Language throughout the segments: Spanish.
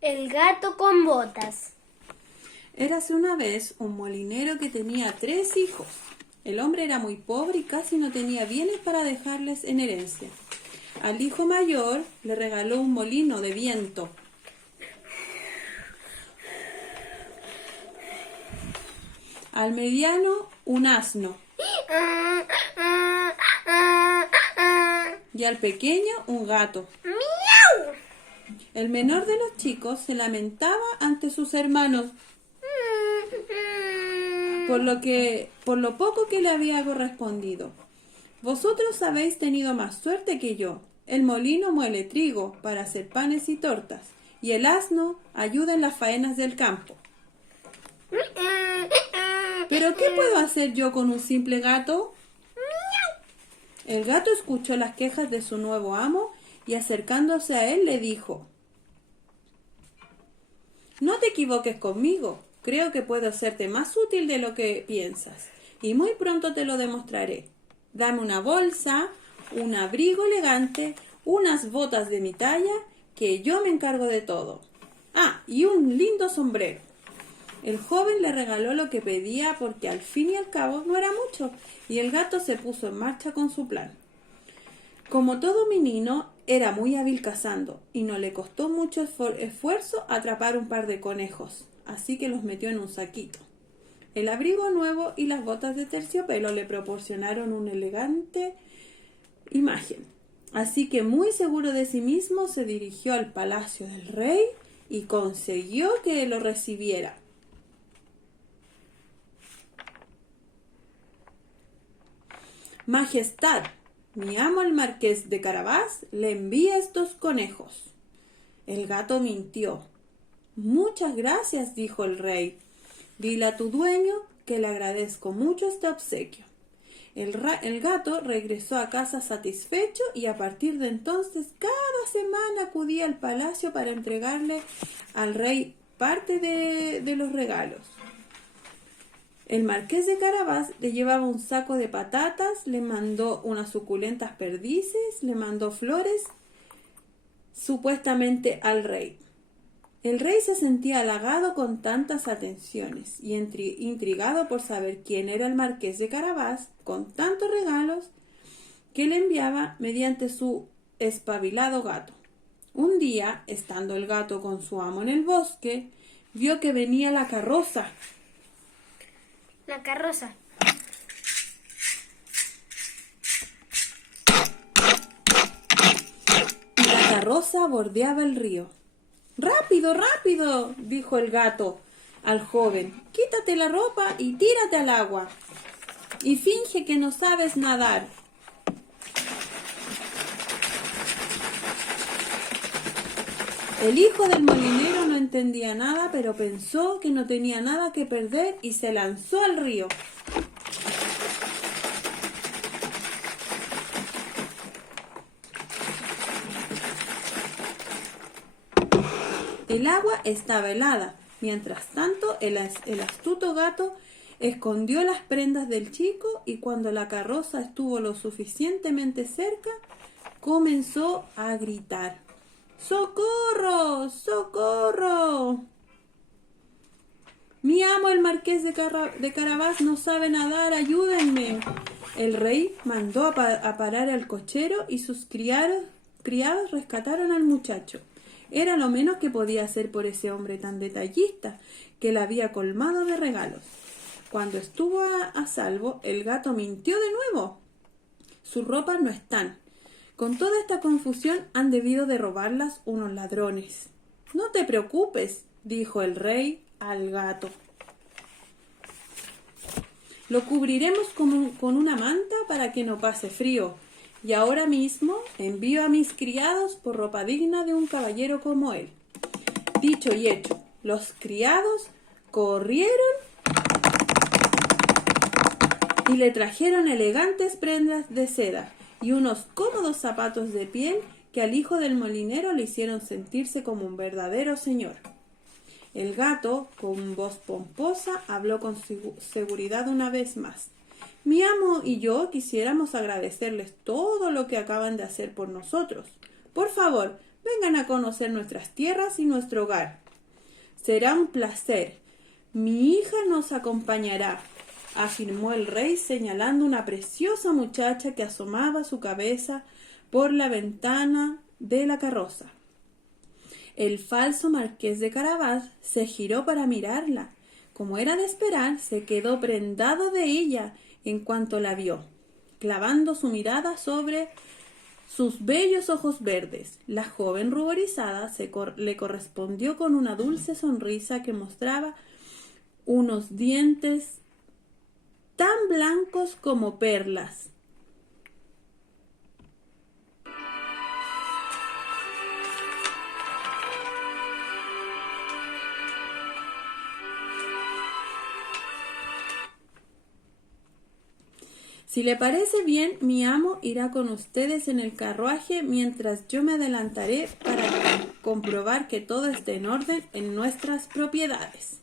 El gato con botas. Érase una vez un molinero que tenía 3 hijos. El hombre era muy pobre y casi no tenía bienes para dejarles en herencia. Al hijo mayor le regaló un molino de viento. Al mediano un asno. Y al pequeño un gato. ¡Miau! El menor de los chicos se lamentaba ante sus hermanos por lo poco que le había correspondido. Vosotros habéis tenido más suerte que yo. El molino muele trigo para hacer panes y tortas, y el asno ayuda en las faenas del campo. ¿Pero qué puedo hacer yo con un simple gato? El gato escuchó las quejas de su nuevo amo y acercándose a él le dijo: No te equivoques conmigo, creo que puedo serte más útil de lo que piensas, y muy pronto te lo demostraré. Dame una bolsa, un abrigo elegante, unas botas de mi talla, que yo me encargo de todo. Ah, y un lindo sombrero. El joven le regaló lo que pedía porque al fin y al cabo no era mucho, y el gato se puso en marcha con su plan. Como todo menino, era muy hábil cazando, y no le costó mucho esfuerzo atrapar un par de conejos, así que los metió en un saquito. El abrigo nuevo y las botas de terciopelo le proporcionaron una elegante imagen. Así que muy seguro de sí mismo se dirigió al palacio del rey y consiguió que lo recibiera. Majestad, mi amo el marqués de Carabás le envía estos conejos. El gato mintió. Muchas gracias, dijo el rey. Dile a tu dueño que le agradezco mucho este obsequio. El gato regresó a casa satisfecho y a partir de entonces cada semana acudía al palacio para entregarle al rey parte de los regalos. El marqués de Carabás le llevaba un saco de patatas, le mandó unas suculentas perdices, le mandó flores, supuestamente al rey. El rey se sentía halagado con tantas atenciones y intrigado por saber quién era el marqués de Carabás, con tantos regalos que le enviaba mediante su espabilado gato. Un día, estando el gato con su amo en el bosque, vio que venía la carroza. La carroza. Y la carroza bordeaba el río. ¡Rápido, rápido!, dijo el gato al joven. Quítate la ropa y tírate al agua. Y finge que no sabes nadar. El hijo del molinero no entendía nada, pero pensó que no tenía nada que perder y se lanzó al río. El agua estaba helada. Mientras tanto, el astuto gato escondió las prendas del chico y cuando la carroza estuvo lo suficientemente cerca, comenzó a gritar: ¡Socorro! ¡Socorro! Mi amo el marqués de Carabás no sabe nadar, ayúdenme. El rey mandó a parar al cochero y sus criados rescataron al muchacho. Era lo menos que podía hacer por ese hombre tan detallista que la había colmado de regalos. Cuando estuvo a salvo, el gato mintió de nuevo. Sus ropas no están. Con toda esta confusión han debido de robarlas unos ladrones. No te preocupes, dijo el rey al gato. Lo cubriremos con una manta para que no pase frío. Y ahora mismo envío a mis criados por ropa digna de un caballero como él. Dicho y hecho, los criados corrieron y le trajeron elegantes prendas de seda y unos cómodos zapatos de piel que al hijo del molinero le hicieron sentirse como un verdadero señor. El gato, con voz pomposa, habló con seguridad una vez más. Mi amo y yo quisiéramos agradecerles todo lo que acaban de hacer por nosotros. Por favor, Vengan a conocer nuestras tierras y nuestro hogar. Será un placer. Mi hija nos acompañará, afirmó el rey señalando una preciosa muchacha que asomaba su cabeza por la ventana de la carroza. El falso marqués de Carabás se giró para mirarla. Como era de esperar, se quedó prendado de ella en cuanto la vio, clavando su mirada sobre sus bellos ojos verdes. La joven ruborizada le correspondió con una dulce sonrisa que mostraba unos dientes tan blancos como perlas. Si le parece bien, mi amo irá con ustedes en el carruaje mientras yo me adelantaré para comprobar que todo esté en orden en nuestras propiedades.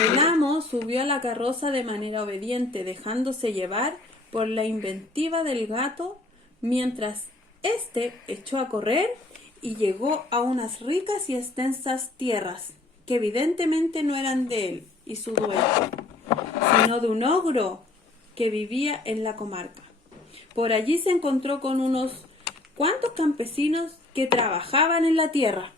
El amo subió a la carroza de manera obediente, dejándose llevar por la inventiva del gato, mientras éste echó a correr y llegó a unas ricas y extensas tierras, que evidentemente no eran de él y su dueño, sino de un ogro que vivía en la comarca. Por allí se encontró con unos cuantos campesinos que trabajaban en la tierra.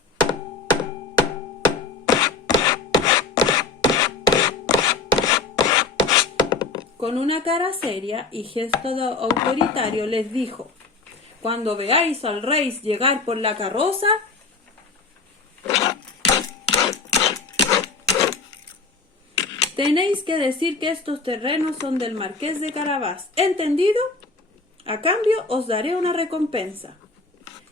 Con una cara seria y gesto autoritario les dijo: «Cuando veáis al rey llegar por la carroza, tenéis que decir que estos terrenos son del marqués de Carabás. ¿Entendido? A cambio os daré una recompensa».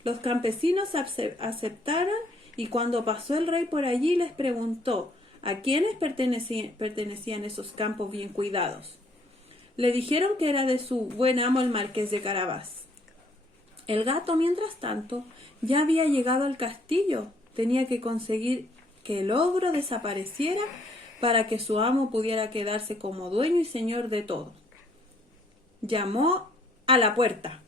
Los campesinos aceptaron, y cuando pasó el rey por allí les preguntó a quiénes pertenecían esos campos bien cuidados. Le dijeron que era de su buen amo el marqués de Carabás. El gato, mientras tanto, ya había llegado al castillo. Tenía que conseguir que el ogro desapareciera para que su amo pudiera quedarse como dueño y señor de todo. Llamó a la puerta.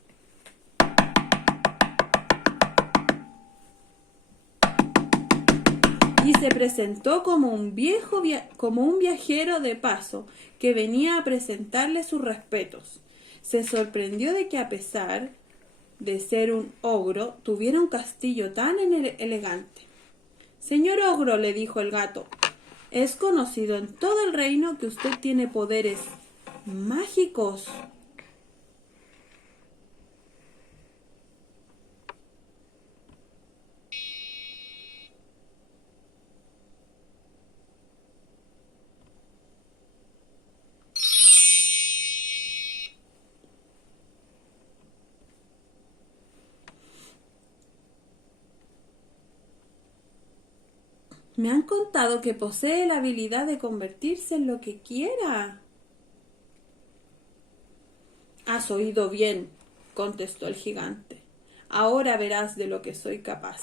Y se presentó como un viajero de paso que venía a presentarle sus respetos. Se sorprendió de que, a pesar de ser un ogro, tuviera un castillo tan elegante. «Señor ogro», le dijo el gato, «es conocido en todo el reino que usted tiene poderes mágicos». «Me han contado que posee la habilidad de convertirse en lo que quiera». «Has oído bien», contestó el gigante. «Ahora verás de lo que soy capaz».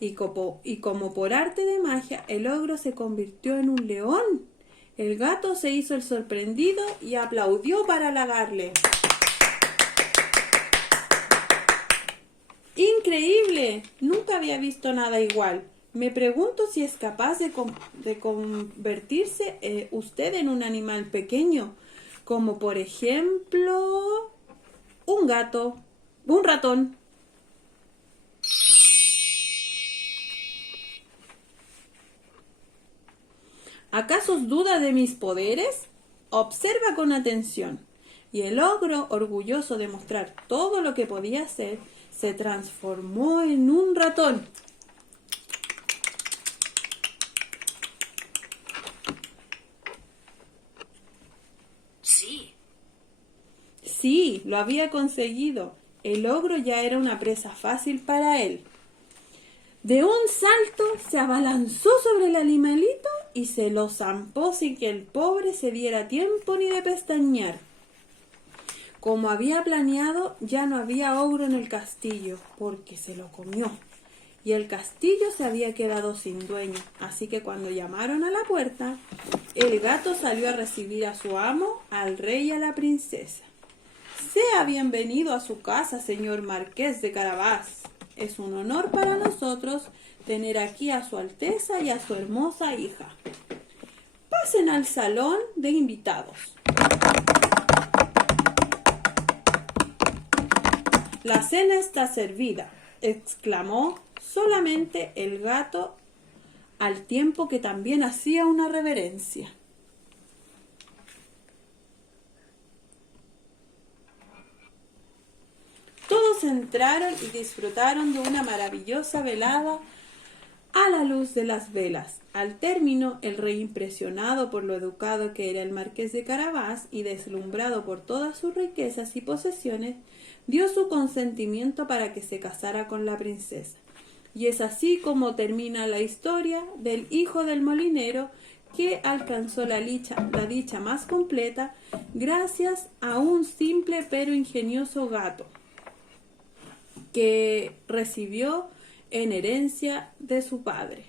Y como por arte de magia, el ogro se convirtió en un león. El gato se hizo el sorprendido y aplaudió para halagarle. «¡Increíble! Nunca había visto nada igual. Me pregunto si es capaz de convertirse usted en un animal pequeño, como por ejemplo un gato, un ratón». «¿Acaso duda de mis poderes? Observa con atención». Y el ogro, orgulloso de mostrar todo lo que podía hacer, se transformó en un ratón. Sí, lo había conseguido. El ogro ya era una presa fácil para él. De un salto se abalanzó sobre el animalito y se lo zampó sin que el pobre se diera tiempo ni de pestañear. Como había planeado, ya no había ogro en el castillo, porque se lo comió. Y el castillo se había quedado sin dueño, así que cuando llamaron a la puerta, el gato salió a recibir a su amo, al rey y a la princesa. Sea bienvenido a su casa, señor Marqués de Carabás. Es un honor para nosotros tener aquí a su Alteza y a su hermosa hija. Pasen al salón de invitados. La cena está servida, exclamó solamente el gato, al tiempo que también hacía una reverencia. Todos entraron y disfrutaron de una maravillosa velada a la luz de las velas. Al término, el rey, impresionado por lo educado que era el marqués de Carabás y deslumbrado por todas sus riquezas y posesiones, dio su consentimiento para que se casara con la princesa. Y es así como termina la historia del hijo del molinero, que alcanzó la dicha más completa gracias a un simple pero ingenioso gato que recibió en herencia de su padre.